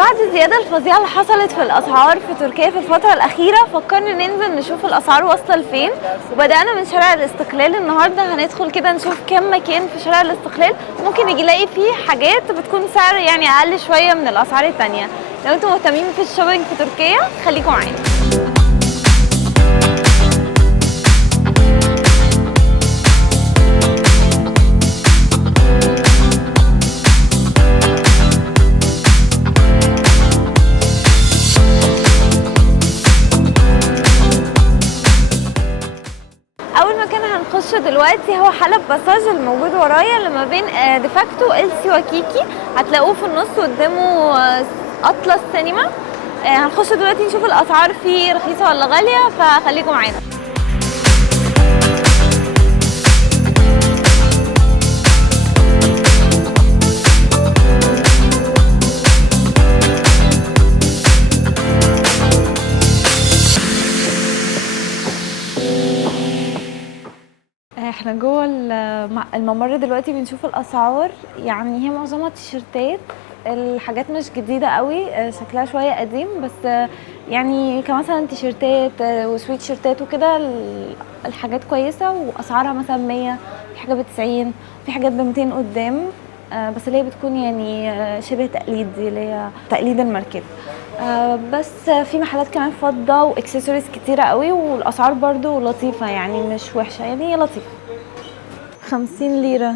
بعد الزيادة الفظيعة اللي حصلت في الأسعار في تركيا في الفترة الأخيرة، فكرنا ننزل نشوف الأسعار واصلة لفين، وبدأنا من شارع الاستقلال. النهاردة هندخل كده نشوف كم مكان في شارع الاستقلال ممكن يلاقي فيه حاجات بتكون سعر يعني أقل شوية من الأسعار التانية. لو انتم مهتمين في الشوبينج في تركيا خليكم معانا. هنخش دلوقتي هو حلب باساج الموجود ورايا اللي ما بين ديفاكتو إلسي وكيكي، هتلاقوه في النص قدامه اطلس سينما. هنخش دلوقتي نشوف الاسعار فيه رخيصه ولا غاليه، فخليكم معانا. احنا جوه الممر دلوقتي بنشوف الاسعار. يعني هي معظمها تيشيرتات، الحاجات مش جديده قوي، شكلها شويه قديم، بس يعني كمثلا تيشيرتات وسويت شيرتات وكده الحاجات كويسه واسعارها مثلا 100، في حاجه ب90، في حاجات ب200 قدام، بس اللي هي بتكون يعني شبه تقليد، دي اللي هي تقليد الماركات. بس في محلات كمان فضه واكسسوارز كتيره قوي، والاسعار برضو لطيفه يعني مش وحشه، يعني هي لطيفه. 50 ليره.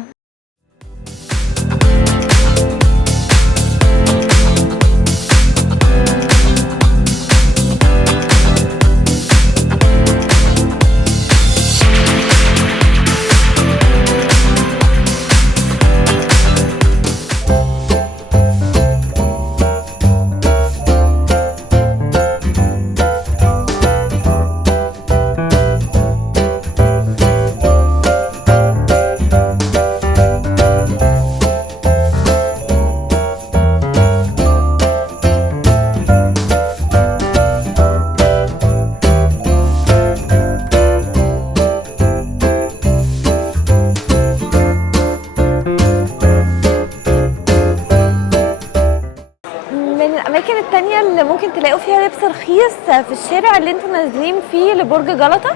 الاماكن التانية اللي ممكن تلاقوا فيها لبس رخيص في الشارع اللي انتوا نازلين فيه لبرج جلطة،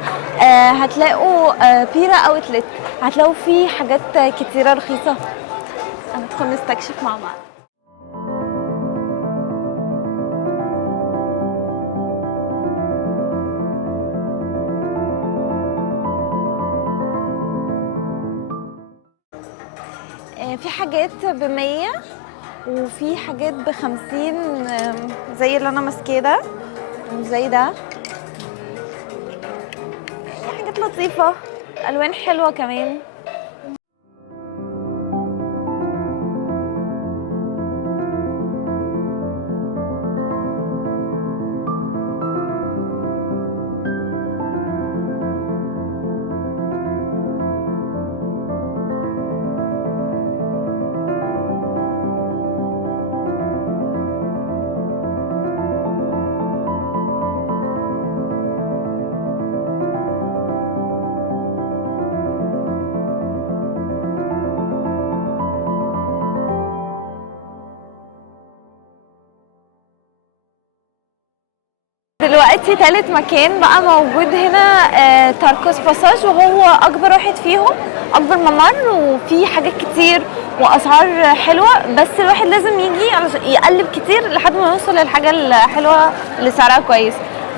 هتلاقوا بيرا اوتلت، هتلاقوا فيه حاجات كتيرة رخيصة. هندخل نستكشف مع بعض. في حاجات ب100 وفي حاجات ب50 زي اللي انا ماسكاه ده وزي ده، حاجات لطيفة، الوان حلوة كمان. دلوقتي تالت مكان بقى موجود هنا تاركوس باساج، وهو اكبر واحد فيهم، اكبر ممر، وفيه حاجات كتير واسعار حلوه، بس الواحد لازم يجي علشان يقلب كتير لحد ما يوصل للحاجه الحلوه اللي سعرها كويس.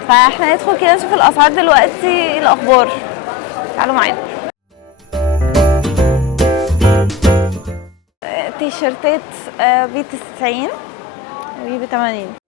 فاحنا ندخل كده نشوف الاسعار دلوقتي. الاخبار تعالوا معانا. تيشيرتات ب90 وب80.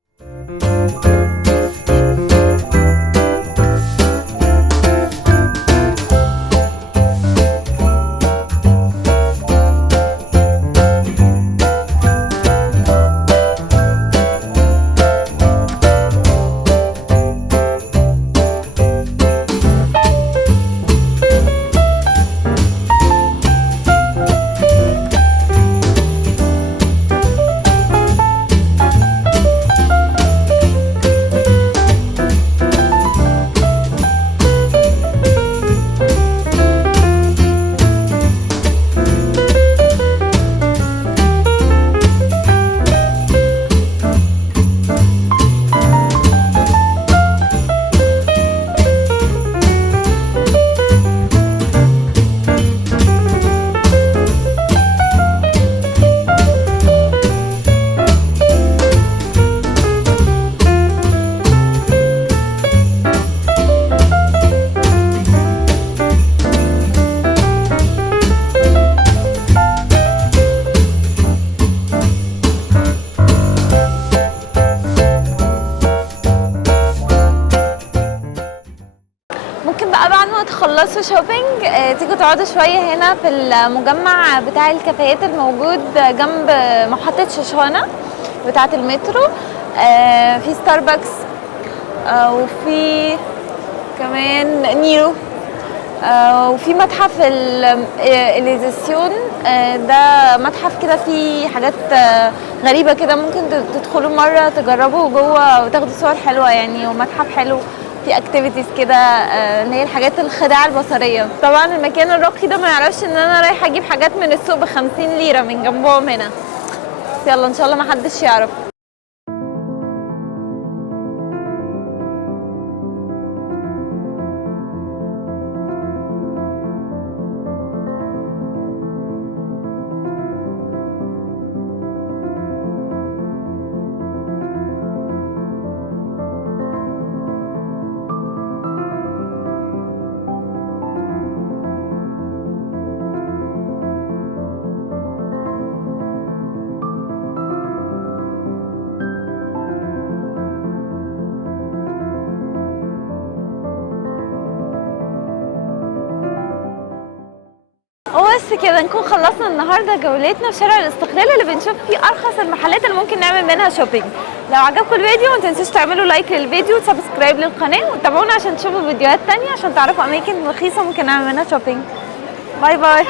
شوبينج تيجوا تقعدوا شويه هنا في المجمع بتاع الكافيهات الموجود جنب محطه شوشانه بتاعه المترو. في ستاربكس وفي كمان نيرو، وفي متحف اليزاسيون. ده متحف كده فيه حاجات غريبة كده، ممكن تدخلوا مرة تجربوا جوه وتاخدوا صور حلوة يعني، ومتحف حلو في اكتيفيتيز كده اللي هي الحاجات الخداع البصرية. طبعا المكان الراقي ده ما يعرفش ان انا رايحة اجيب حاجات من السوق ب50 ليرة من جنبهم هنا، بس يلا ان شاء الله ما حدش يعرف. وبس كده نكون خلصنا النهارده جولتنا في شارع الاستقلال اللي بنشوف فيه ارخص المحلات اللي ممكن نعمل منها شوبينج. لو عجبكم الفيديو ما تنسوش تعملوا لايك للفيديو وسبسكرايب للقناه، وتابعونا عشان تشوفوا فيديوهات تانية عشان تعرفوا اماكن رخيصه ممكن نعمل منها شوبينج. باي باي.